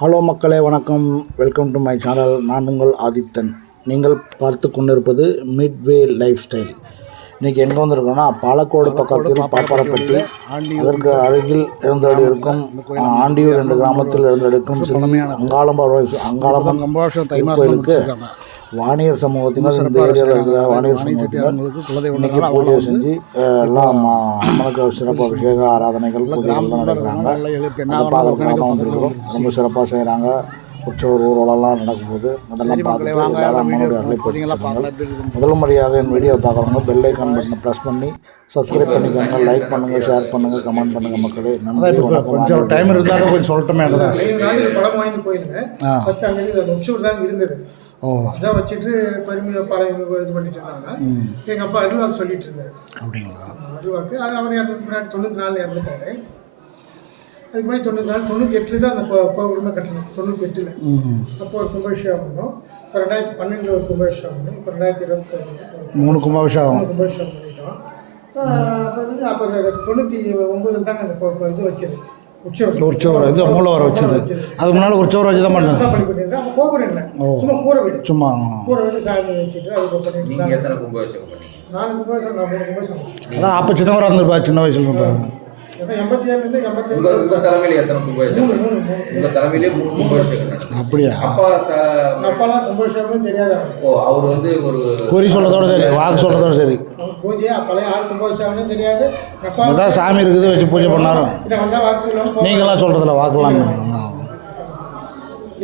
Hello மக்களே, வணக்கம். Welcome to my channel. நான் உங்கள் ஆதித்தன். நீங்கள் பார்த்து கொண்டிருப்பது மிட்வே லைஃப் ஸ்டைல். இன்றைக்கி எங்கே வந்திருக்கோன்னா, பாலக்கோடு பக்கத்தில் பாப்பாரப்பட்டி, அதற்கு அருகில் எழுந்தடி இருக்கும் ஆண்டியூர் 2 கிராமத்தில் எழுந்தடிக்கும் அங்காளம்மன் கோயிலுக்கு வாணியர் சமூகத்தினர், இந்த ஏரியாவில் இருக்கிற வாணியர் சமூகத்தினர் இன்றைக்கி பூஜை செஞ்சு எல்லாம் அம்மனுக்கு சிறப்பு அபிஷேக ஆராதனைகள் பூஜைகள்லாம் நடக்கிறாங்க. அதை பார்க்கறதுக்காக தான் வந்திருக்கிறோம். ரொம்ப சிறப்பாக செய்கிறாங்க. உற்சவர் ஊர்வலம்லாம் நடக்கும்போது அதெல்லாம் பார்த்துட்டு அம்மனுடைய அருளை போட்டுருக்காங்க. முதல் முறையாக என் வீடியோ பார்க்குறவங்க பெல் ஐக்கான் பட்டனை ப்ரெஸ் பண்ணி சப்ஸ்கிரைப் பண்ணிக்கோங்க. லைக் பண்ணுங்கள், ஷேர் பண்ணுங்கள், கமெண்ட் பண்ணுங்கள். மக்களே, நம்ம கொஞ்சம் டைம் இருந்தால் கொஞ்சம் சொல்லட்டுமே. படம் வாங்கி போயிருங்க. ஃபர்ஸ்ட் அங்கே உற்சவர் தான் இருந்தது. அதான் வச்சுட்டு பெருமையை பழைய இது பண்ணிட்டு இருந்தாங்க. எங்கள் அப்பா அருள்வாக்கு சொல்லிட்டு இருந்தார். அப்படிங்களா? அருள்வாக்கு அது அவர் முன்னாடி 94 இறந்துட்டாரு. அதுக்கு முன்னாடி 94 98 தான் அந்த கோவிலுமே கட்டணும். 98 அப்போ ஒரு கும்பாபிஷேகம் பண்ணோம். இப்போ 2012 ஒரு கும்பாபிஷேகம் பண்ணோம். இப்போ 2020 3 கும்பாபிஷேகம் பண்ணிட்டோம். அப்போ 99 தாங்க அந்த இது வச்சது உற்சவர் இது மூலவர் வச்சது. அதுக்கு முன்னால் உற்சவர் வச்சு தான் பண்ணது. கோபுரம் இல்லை, சும்மா கூரை வீடு. சும்மா கூரை வீடு சாமி வச்சுட்டு அது பண்ணிட்டு 4 கும்பாபிஷேகம். நான் 3 கும்பாபிஷேகம். அதான் அப்போ சின்னவராக இருந்திருப்பா, சின்ன வயசுல இருப்பா. 87 தலைமையில எத்தனை கும்பாபிஷேகம்? உங்க தலைமையிலே 3 கும்பாபிஷேகம் நடக்கும். அப்படியா? அப்பாலாம் கும்பாபிஷேகமே தெரியாத. அவர் வந்து ஒரு குறி சொல்றதோட சரி, வாக்கு சொல்றதோட சரி. பூஜை அப்பெல்லாம் யார் கும்பாபிஷேகம்னே தெரியாது. அதான் சாமி இருக்குது வச்சு பூஜை பண்ணாரும். இதை வந்தால் வாக்கு சொல்லுவாங்க. நீங்களாம் சொல்றதில்ல வாக்குலாம்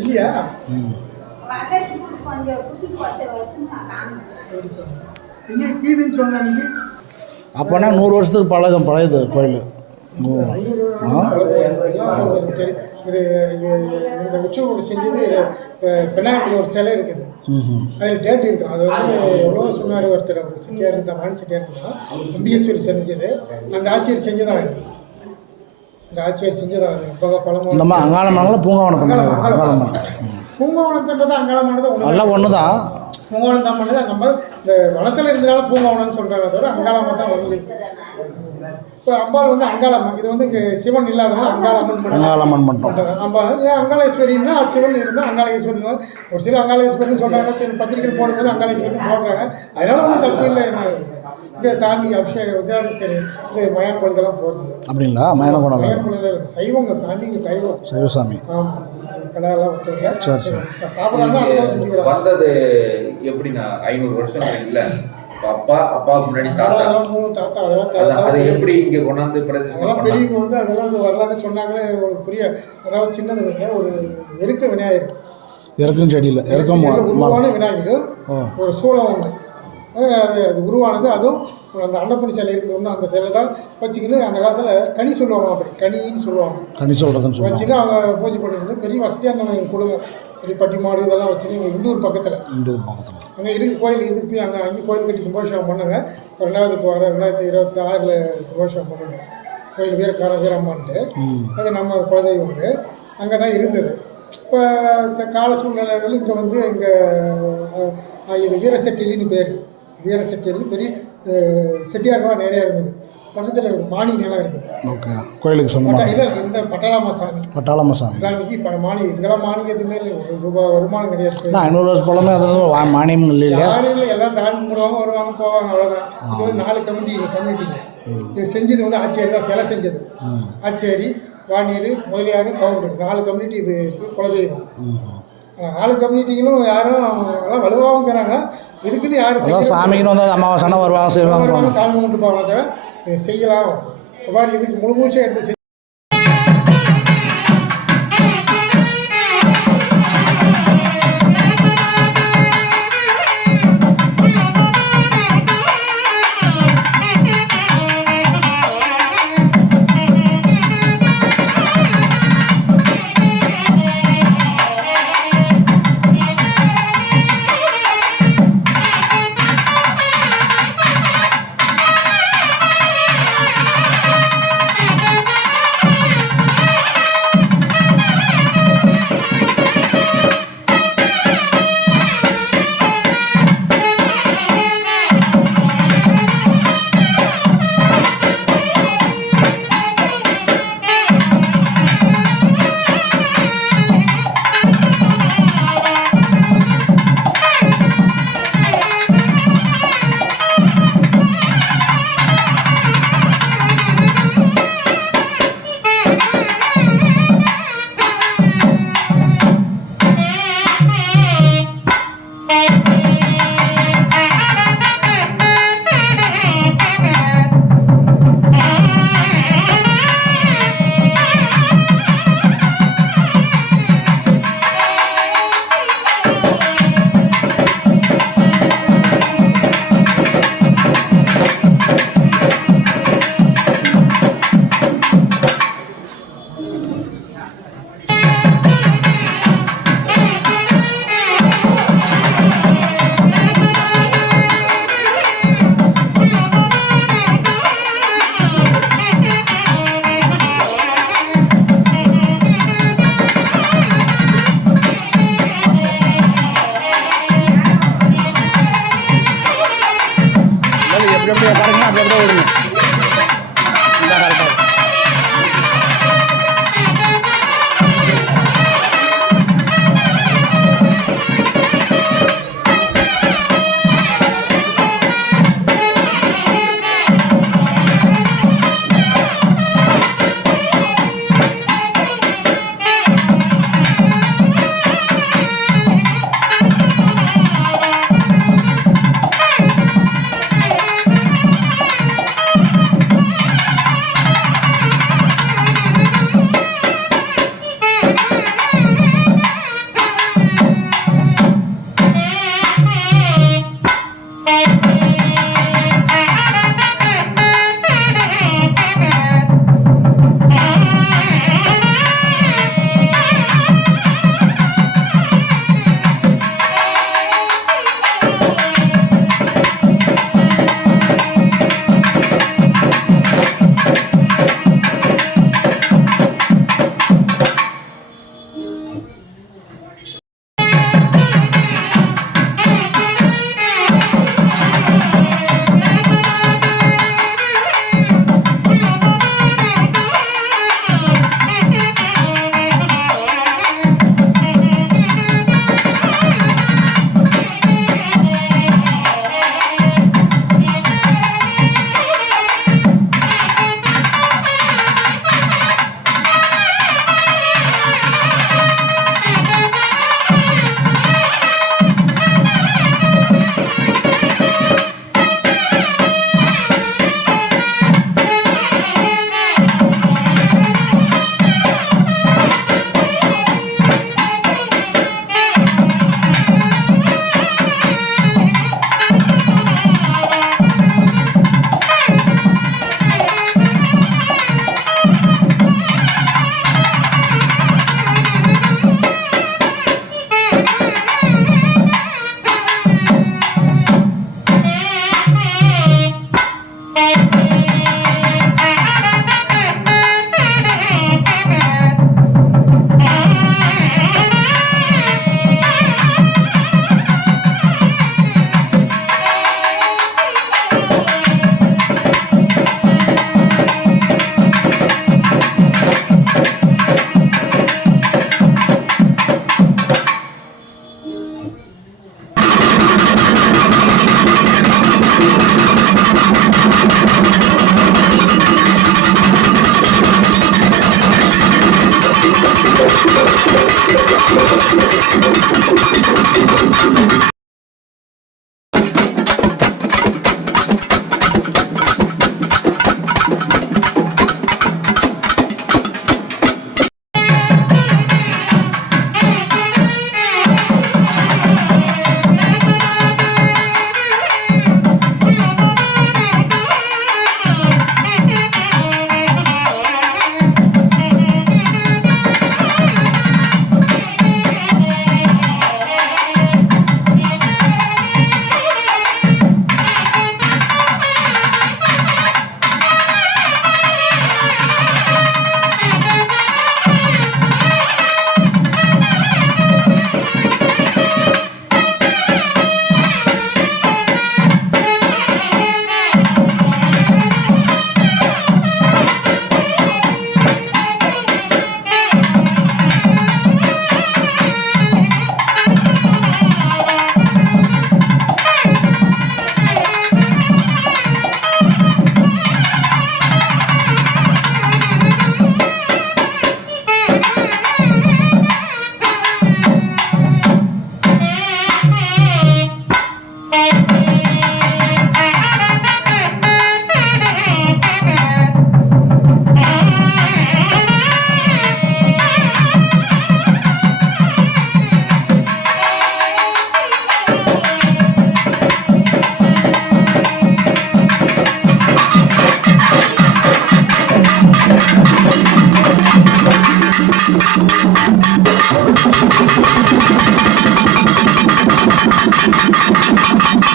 இல்லையா? இங்கே கீதுன்னு சொன்னாங்க. அப்போனா 100 வருஷத்துக்கு பழையது கோயில். இது இந்த உற்சவோடு செஞ்சது பெண்ணாயத்தில் ஒரு சிலை இருக்குது. அதில் டேட் இருக்கும். அது வந்து எவ்வளோ சொன்னார் ஒருத்தர். அவர் செட்டியார் இருந்தால் வாணி செட்டியார் இருந்தால் அம்பிகேஸ்வரி செஞ்சது. அந்த ஆட்சியர் செஞ்சுதான் இது. இந்த ஆட்சியர் செஞ்சுதான் அது. பழமொழி நம்ம அங்காளம்மன் பூங்காவனத்துன்றது அங்காளமானது எல்லாம் ஒன்று தான். பூங்காவனம் தான் பண்ணது. நம்ம இந்த வனத்தில் இருந்தனால பூங்காவனம்னு சொல்கிறாங்க. தவிர அங்காளம்மா தான் ஒன்லி. இப்போ அம்பாள் வந்து அங்காளம்மன். இது வந்து இங்கே சிவன் இல்லாதனால அங்காளம்மன் மட்டும். அம்பா அங்காளேஸ்வரின்னா சிவன் இருந்தால் அங்காளேஸ்வரி. ஒரு சில அங்காளேஸ்வரின்னு சொல்கிறாங்க. சில பத்திரிகை போடும்போது அங்காளேஸ்வரின்னு போடுறாங்க. அதனால ஒன்றும் தப்பு இல்லை. இந்த சாமிக்கு அபிஷேகம் விஜயாடி சரி இந்த மயான கோயிலுக்கெல்லாம் போகிறது அப்படிங்களா? மயான கோயில் சைவங்க. சாமிங்க சைவம், சைவ சாமி. ஆமாம். கடையெல்லாம் விட்டுருங்க. சரி சரி. சாப்பிட்றாங்க. அதெல்லாம் செஞ்சுக்கிறாங்க. வந்தது எப்படின்னா 500 வருஷம் இல்லை. அப்பாவுக்கு முன்னாடி தாத்தா அதெல்லாம் அது எப்படி இங்கே கொண்டாந்து அதெல்லாம் பெரியவங்க வந்து அதெல்லாம் வரலாறு சொன்னாங்களே. ஒரு பெரிய அதாவது சின்னதுங்க ஒரு எருக்க விநாயகர். இறக்கும் செடியில் இறக்கும் உருவான விநாயகர். ஒரு சூளம் ஒன்று அது உருவானது. அதுவும் அந்த அன்னப்பூர்ணி சிலை இருக்குது ஒன்று. அந்த சிலை தான் வச்சுக்கின்னு அந்த காலத்தில் கனி சொல்லுவாங்க. அப்படி கனின்னு சொல்லுவாங்க. கனி சொல்கிறதுன்னு வச்சுன்னு அவங்க பூஜை பண்ணிருந்து பெரிய வசதியாக இருந்தவங்க. எங்கள் குடும்பம் பெரிய பட்டி மாடு இதெல்லாம் வச்சுன்னு எங்கள் இண்டூர் பக்கத்தில் அங்கே இருக்கு கோயில் இருக்கு. அங்கே கோயில் கட்டி கும்பாபிஷேகம் பண்ணாங்க. 2026 கும்பாபிஷேகம் பண்ணாங்க. கோயில் வீரம்மான்ட்டு. அது நம்ம குலதெய்வம் வந்து அங்கே தான் இருந்தது. இப்போ கால சூழ்நிலைகள் இங்கே வந்து இங்கே இது வீரசெட்டிலின்னு பேர். வீரசெட்டிலின்னு பெரிய செட்டியார்கள்லாம் நிறையா இருந்தது. பக்கத்தில் ஒரு மானி நிலம் இருக்குது. ஓகே. கோயிலுக்கு சொந்தமாக இல்லை இந்த பட்டாளாமா சாமிக்கு இப்போ மானியம் இதெல்லாம் மானியம் எதுவுமே இல்லை. ₹1 வருமானம் கிடையாது. 500 வருஷம் போலமே அது மானியம் இல்லை. யாரும் இல்லை. எல்லாம் சாமி கும்பிடுவாங்க, வருவாங்க, போவாங்க, அவ்வளோதான். இது வந்து 4 கமிட்டிங்க. இது செஞ்சது வந்து ஆச்சேரி தான் சிலை செஞ்சது. ஆச்சேரி, வாணியர், முதலியார், கவுண்டர் 4 கம்யூனிட்டி இதுக்கு குலதெய்வம். 4 கம்யூனிட்டிகளும் யாரும் எல்லாம் வலுவாகவும் இருக்கிறாங்க. இதுக்குன்னு யாரும் சாமிக்குன்னு வந்து அமாவாசை வருவாங்க, செய்வாங்க, சாமி கும்பிட்டு போவாங்க. தவிர செய்யலாம் மாதிரி இதுக்கு முழு மூச்சை எடுத்து அப்படியே பாருங்க, அப்படியே அப்படியே விடுங்க. இதான் கரெக்டாக இருக்கும்.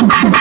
Thank you.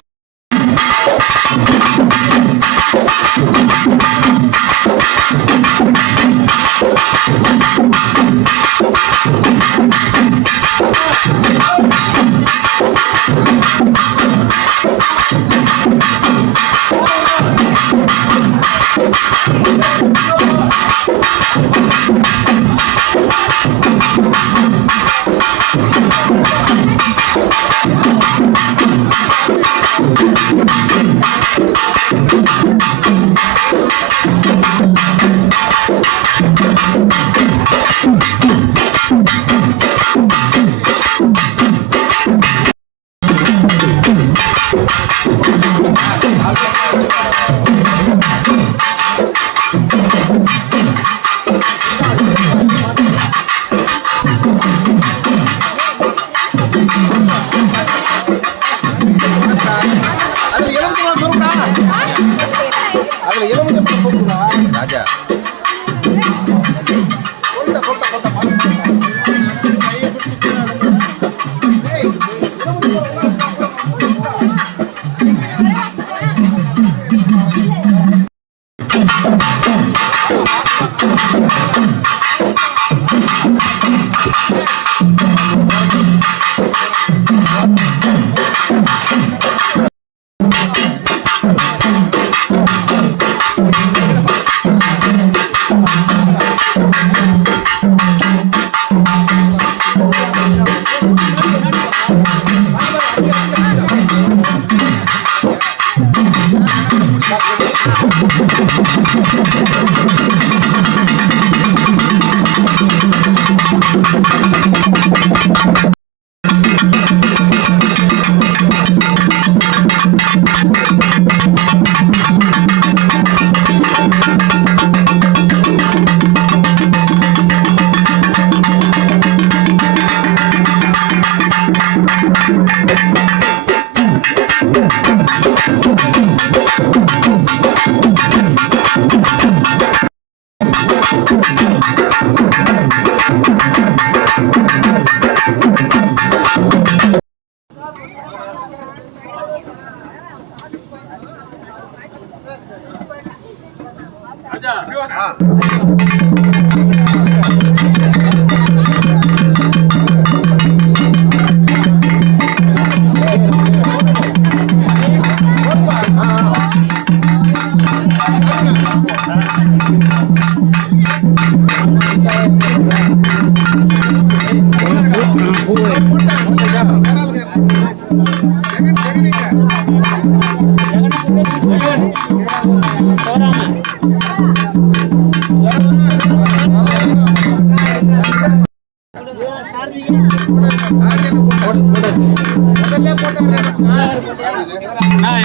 அதுல எலுமிச்சம்பழம் போட்டுருவா ராஜா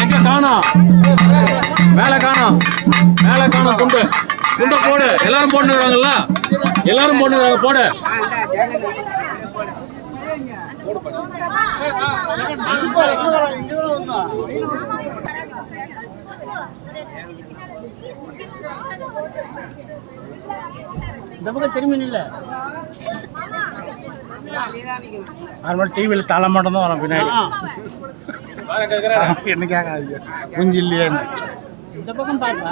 எங்க காணோம் மேல காணோம் துண்டு துண்டை போடு எல்லாரும் போட்டுறாங்கல்ல எல்லாரும் போட்டுறாங்க போடு இந்த பக்கம் திரும்பி நில்ல டிவியில் தலை மட்டும் தான் வரும் பின்னாடி என்ன கேட்காது குஞ்சு இல்லையான்னு இந்த பக்கம் பாருங்க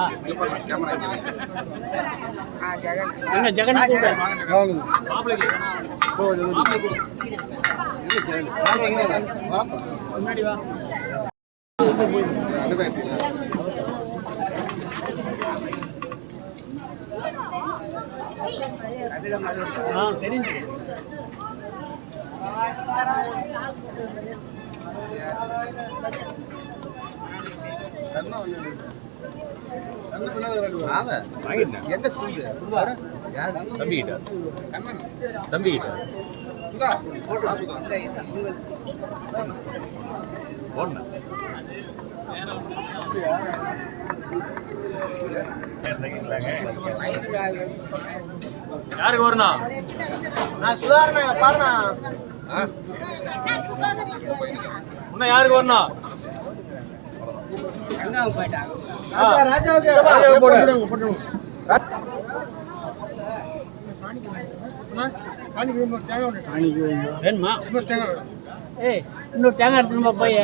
எங்க ஜெகன் முன்னாடி வா தெரிஞ்சு தம்பிக்கிட்ட யாருக்கு வரணும் இன்னும் யாருக்கு வரணும் வேணுமா ஏய் இன்னும் தேங்காய் எடுத்துன்னு போய்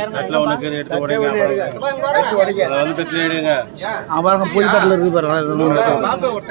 அவருங்க போய் தட்டில் இருக்கு பாருங்க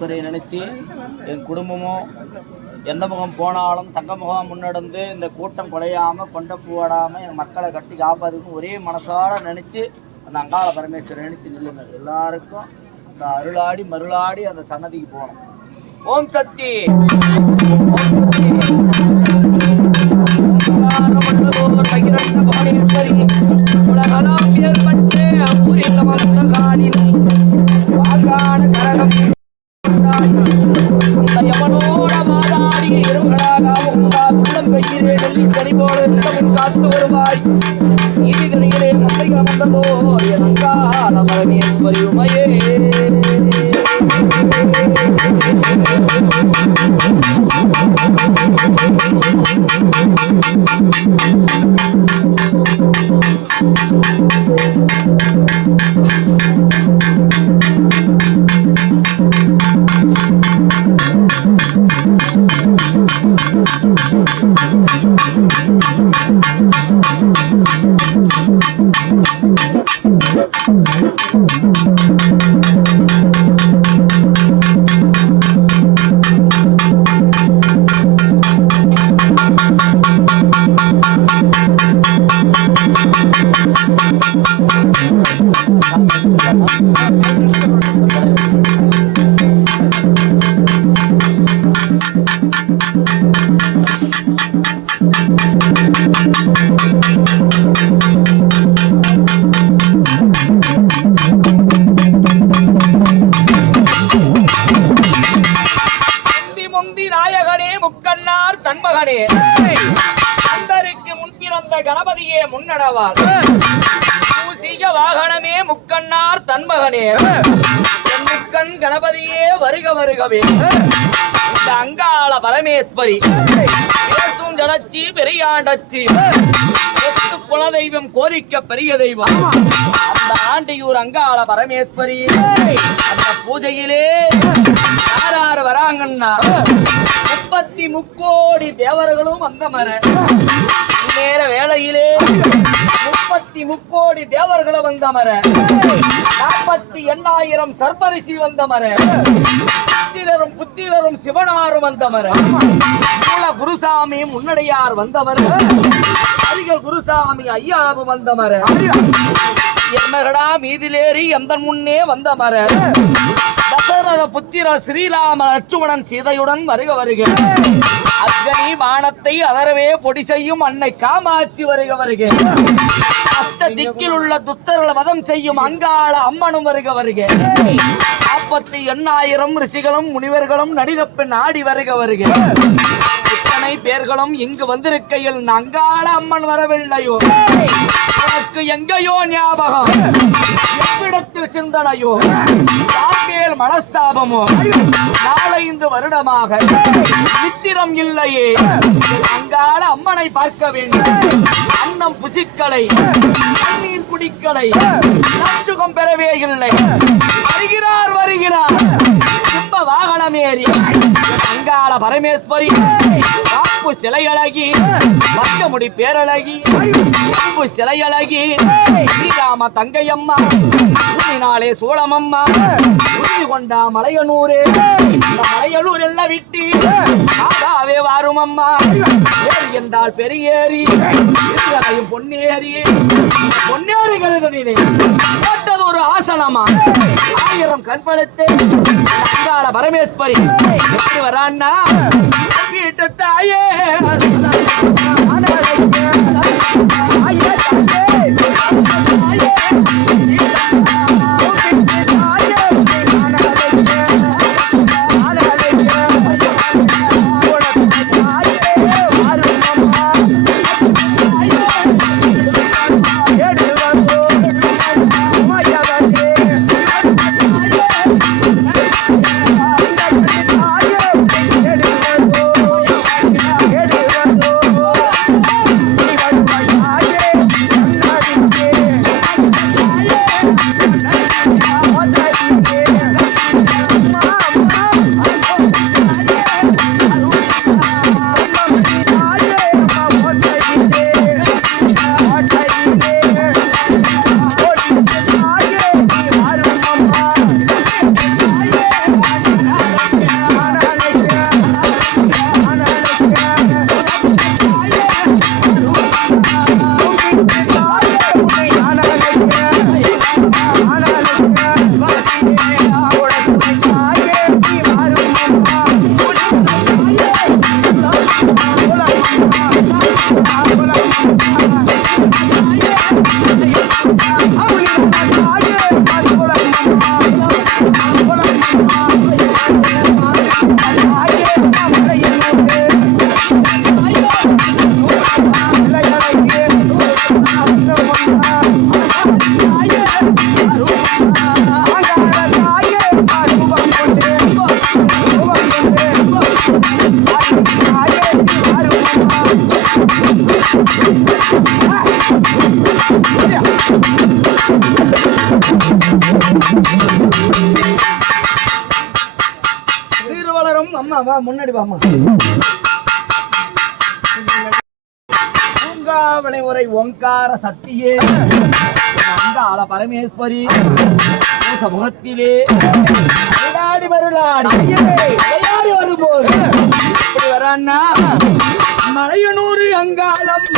பரமேஸ்வரியை நினச்சி என் குடும்பமும் எந்த முகம் போனாலும் தங்க முகம் முன்னெடுந்து இந்த கூட்டம் குலையாமல் கொண்ட பூவாடாமல் என் மக்களை கட்டி காப்பாதுன்னு ஒரே மனசார நினச்சி அந்த அங்காள பரமேஸ்வரரை நினச்சி நில்லுங்க. எல்லாருக்கும் அந்த அருளாடி மருளாடி அந்த சன்னதிக்கு போகணும். ஓம் சக்தி ஓம் சக்தி காத்து வருவாய் நீதிகளிலே மந்தை அமர்ந்ததோ எங்கால பரமேஸ்வரி உமையே. முக்கண்ணார் தன்மகனே அந்தருக்கு முன்பிறந்த கணபதியே முன்னடவார் பூசிக வாகனமே முக்கண்ணார் தன்மகனே முக்கண் கணபதியே வருக வருகவே. இந்த அங்காள பரமேஸ்வரி பேசும் ஜடச்சி பெரியாண்டச்சி குலதெய்வம் கோரிக்க பெரிய தெய்வம் அந்த ஆண்டியூர் அங்காள பரமேஸ்வரி. அந்த பூஜையிலே யார் வராங்கன்னா 33 கோடி தேவர்களும் வந்த மர நேர வேளையிலே 33 கோடி தேவர்களும் வந்த மர 48,000 சர்ப்பரிசி வந்த மர புத்திரரும் புத்திரரும் சிவனாரும் வந்த மர குருசாமி முன்னடையார் வந்தவர் அரிகள் குருசாமி ஐயாவும் வந்த மர எம்மகடா மீதிலேறி எந்த முன்னே வந்த மர தசரத புத்திர ஸ்ரீராம லட்சுமணன் சீதையுடன் வருக வருக. அக்னி வானத்தை அதரவே பொடி செய்யும் அன்னை காமாட்சி வருக வருக. அஷ்ட திக்கில் உள்ள துத்தர்களை வதம் செய்யும் அங்காள அம்மனும் வருக வருக. 48,000 ரிஷிகளும் முனிவர்களும் நடிகப்பெண் ஆடி வருக வருக. இத்தனை பேர்களும் இங்கு வந்திருக்கையில் அங்காள அம்மன் வரவில்லையோ உனக்கு எங்கேயோ ஞாபகம் எவ்விடத்தில் சிந்தனையோ மேல் மனஸ்தாபமோ 4-5 வருடமாக நித்திரம் இல்லையே. அங்காள அம்மனை பார்க்க வேண்டும். அன்னம் புசிக்கலை தண்ணீர் குடிக்கலை நச்சுகம் பெறவே இல்லை. வருகிறார் வருகிறார் சிம்ப வாகனமேறி அங்காள பரமேஸ்வரி காப்பு சிலை அழகி பச்சமுடி பேரழகி அம்பு சிலை அழகி ஸ்ரீராம தங்கையம்மா நாளே சோழமம்மா உறுதி கொண்டா மலையனூரே. மலையனூர் எல்லாம் விட்டு ஆகாவே வாரும் அம்மா ஏறி என்றால் பெரியேறி பொன்னேறி பொன்னேறி கருதனிலே போட்டது ஒரு ஆசனமா 1000 கண்படுத்து அங்காள பரமேஸ்வரி எப்படி வரான்னா வீட்டு தாயே வா முன்னாடி வாமா. பூங்காவனை உரை ஓங்கார சக்தியே அங்காள பரமேஸ்வரி சமூகத்திலே விளையாடி விளையாடி வரும்போது இப்படி வரான்னா மலையனூர் அங்காளம்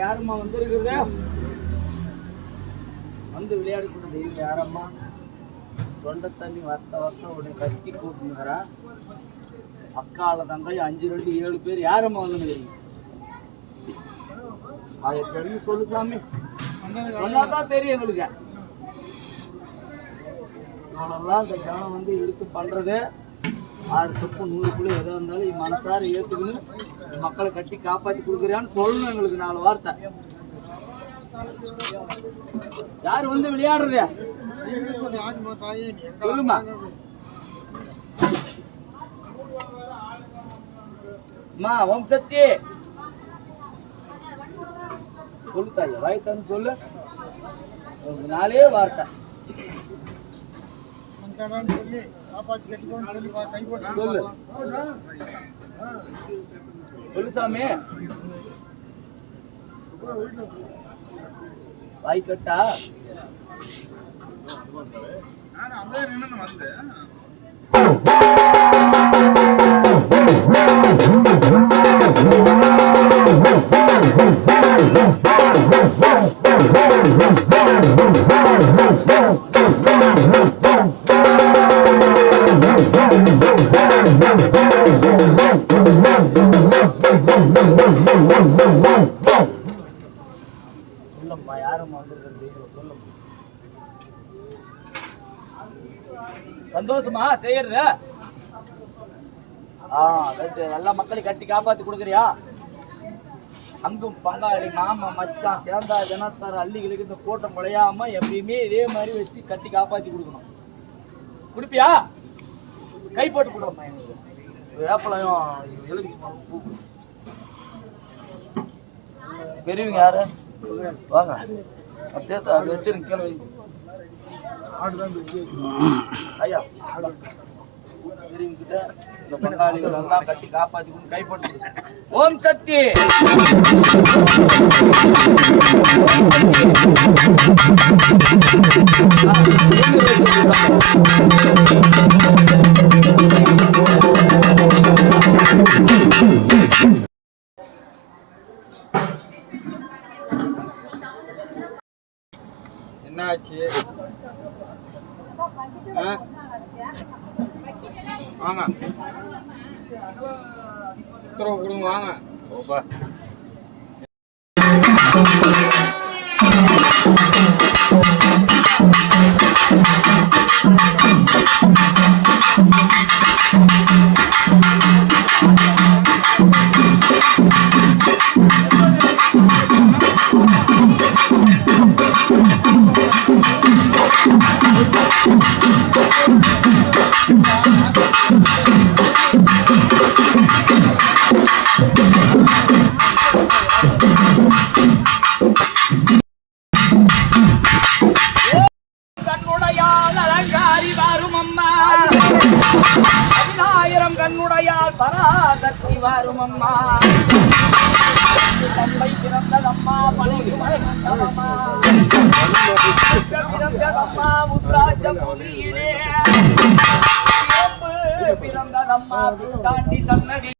யாரும்மா வந்திருக்குது? வந்து விளையாடி கொடுத்து யாரம்மா தொண்டை தண்ணி வத்த உடனே கத்தி கூப்பிட்டுங்கிறா. அக்கால தங்கை 5 2 7 பேர் யாரம்மா வந்துருக்கிறீங்க? அதை தெரிஞ்சு சொல்லு சாமி, சொன்னாதான் தெரியும் எங்களுக்கு. நானெல்லாம் இந்த ஜனம் வந்து எடுத்து பண்றது 6 தப்பு 100 எதோ இருந்தாலும் மனசார ஏற்றுக்கணும், மக்களை கட்டி காப்பாற்றி கொடுக்குறியான்னு சொல்லணும் எங்களுக்கு 4 வார்த்தை. யாரு வந்து விளையாடுறது சொல்லுமா? அம்மா ஓம் சக்தி சொல்லு தாய், வாய்த்தான்னு சொல்லு. நாளே வார்த்தை சொல்லி காப்பாற்றி கட்டிக்கோன்னு சொல்லி கை போட்டு சொல்லு சொல்லு சாமி. வாய்க்கட்டா சொல்லம்மா, யாரும் வந்திருக்கிறது சொல்லும். சந்தோஷமா செய்யற எல்லா மக்களையும் கட்டி காப்பாத்தி கொடுக்குறியா? அங்கும் பங்காளி மாமா மச்சான் சேர்ந்தா ஜனத்தார் அள்ளிகளுக்கு இந்த கூட்டம் குறையாம எப்பயுமே இதே மாதிரி வச்சு கட்டி காப்பாத்தி கொடுக்கணும். குடிப்பியா? கை போட்டு கொடுப்பா. எனக்கு வேப்பலையும் எழுதி பெரியவங்க யாரு வாங்க அது வச்சிருங்க கீழே வைங்க. ஐயா பெரியவங்கிட்ட இந்த பங்காளிகள் எல்லாம் கட்டி காப்பாத்தி கொண்டு கை போட்டு கொடுங்க. ஓம் சக்தி. என்னாச்சு? வாங்க உத்தரவு கொடுங்க வாங்க. ஓப்பா கண்ணுடையால் பராசக்தி வரும் அம்மா. தம்பை பிறந்ததம்மா பழகி மழகண்டவம்மா. பிறந்ததம்மா உத்ராட்ச பூமியிலே. பிறந்ததம்மா தாண்டி சன்னதி.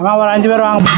அம்மா ஒரு 5 பேர் வாங்க.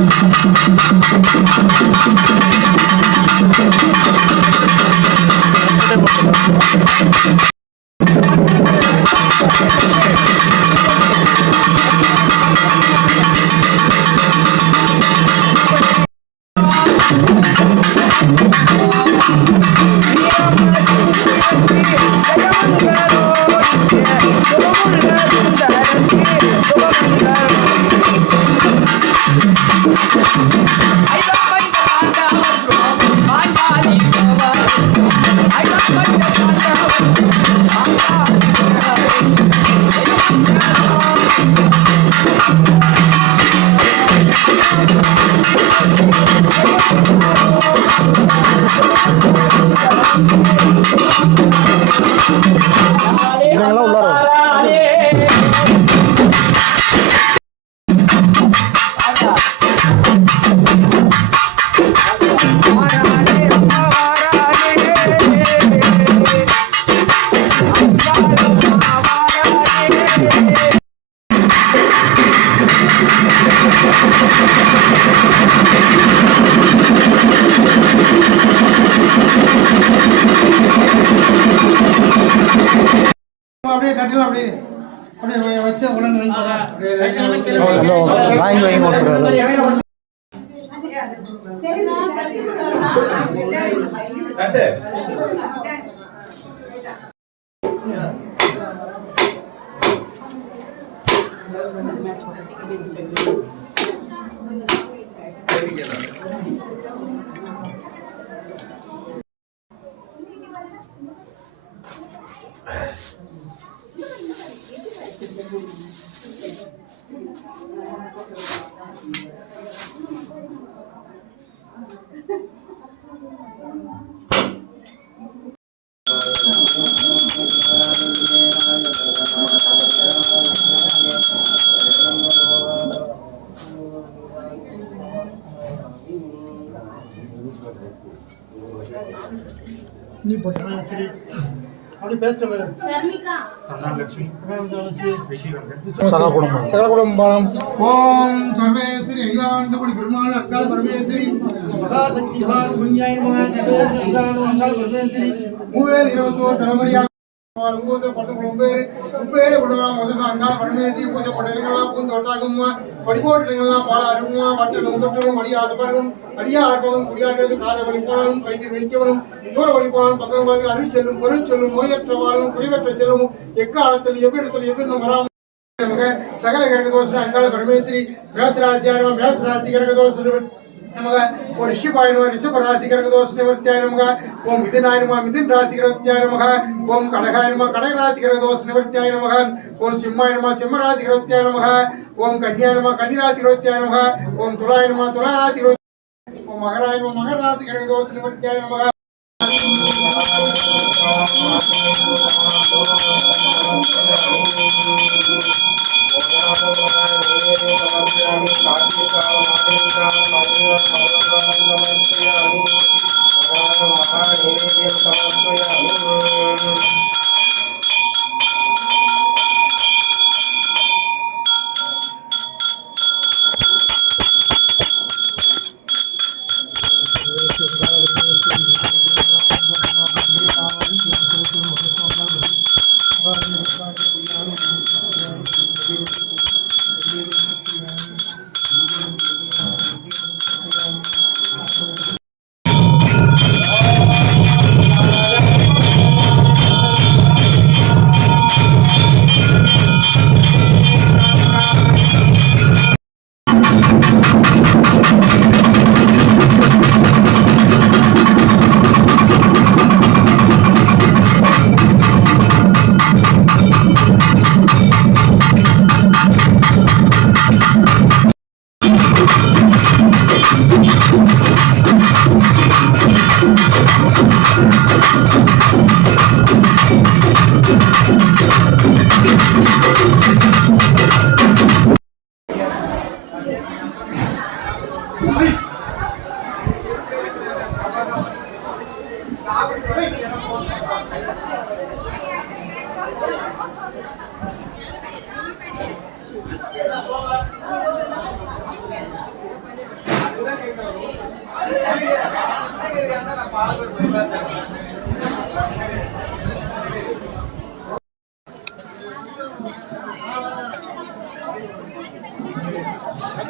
இதெல்லாம் உள்ளார அப்படியே தட்டலாம், அப்படியே அப்படியே வச்சு உடனே வாங்கி கொடுத்துருவாரு. நீ போட்டா சரி, அப்படி பேச சொல்லுங்க. சகலகுடும்பம். ஓம் சர்வேஸ்வரி அகிலாண்டபடி பெருமாள் அக்கால் பரமேஸ்வரி மகாசக்தி புண்ணியாய மகா சர்வேஸ்வரி அகிலாண்ட அக்கால் பரமேஸ்வரி 21 தலைமுறையாக பூஜை பட்டு பேரு பண்ணுவாங்க. முதல்ல அங்காள பரமேஸ்வரி பூஜை பட்டங்களா பூந்தோட்டாகும் படிக்கோட்டுங்களா பால அருமா வட்டலும் தொட்டலும் அடியாட்டு பருவம் அடியார்பவன் குடியாட்டு கால வழிபாலும் கைது நிற்கவனும் தூர வழிபாலும் பக்கம் அருள் செல்லும் பொருள் சொல்லும் நோயற்றவாறும் குடிவற்ற செல்வமும் எக்காலத்தில் எவ்விடத்தில் எவ்விடம் வராமல் சகல கிரகதோஷ அங்காள பரமேஸ்வரி மேசராசியாரமா மேசராசி கிரகதோஷ நமக ஓ ரிஷபாய நம ரிஷப ராசி கிரகதோஷ நிவர்த்தியாய நமக ஓம் மிதுனாய நம மிதுன் ராசி கிரகத்தியாய நமக ஓம் கடகாய நம கடக ராசி கிரகதோஷ நிவர்த்தியாய நமக ஓம் சிம்மாய நம சிம்ம ராசி கிரகத்தியாய நமக ஓம் கன்னியாய நம கன்னி ராசி கிரகத்தியாய நமக ஓம் துலாய நம துலா ராசி கிரகத்தியாய ஓம் மகராய நம மகர ராசி கிரகதோஷ நிவர்த்தியாய நமக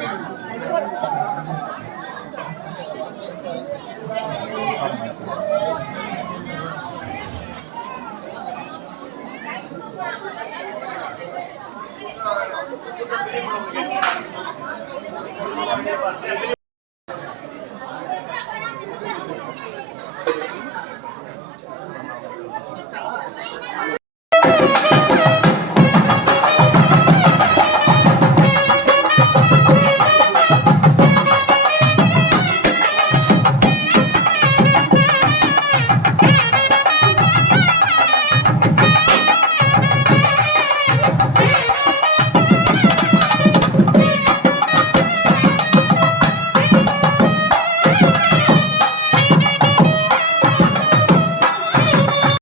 ஆ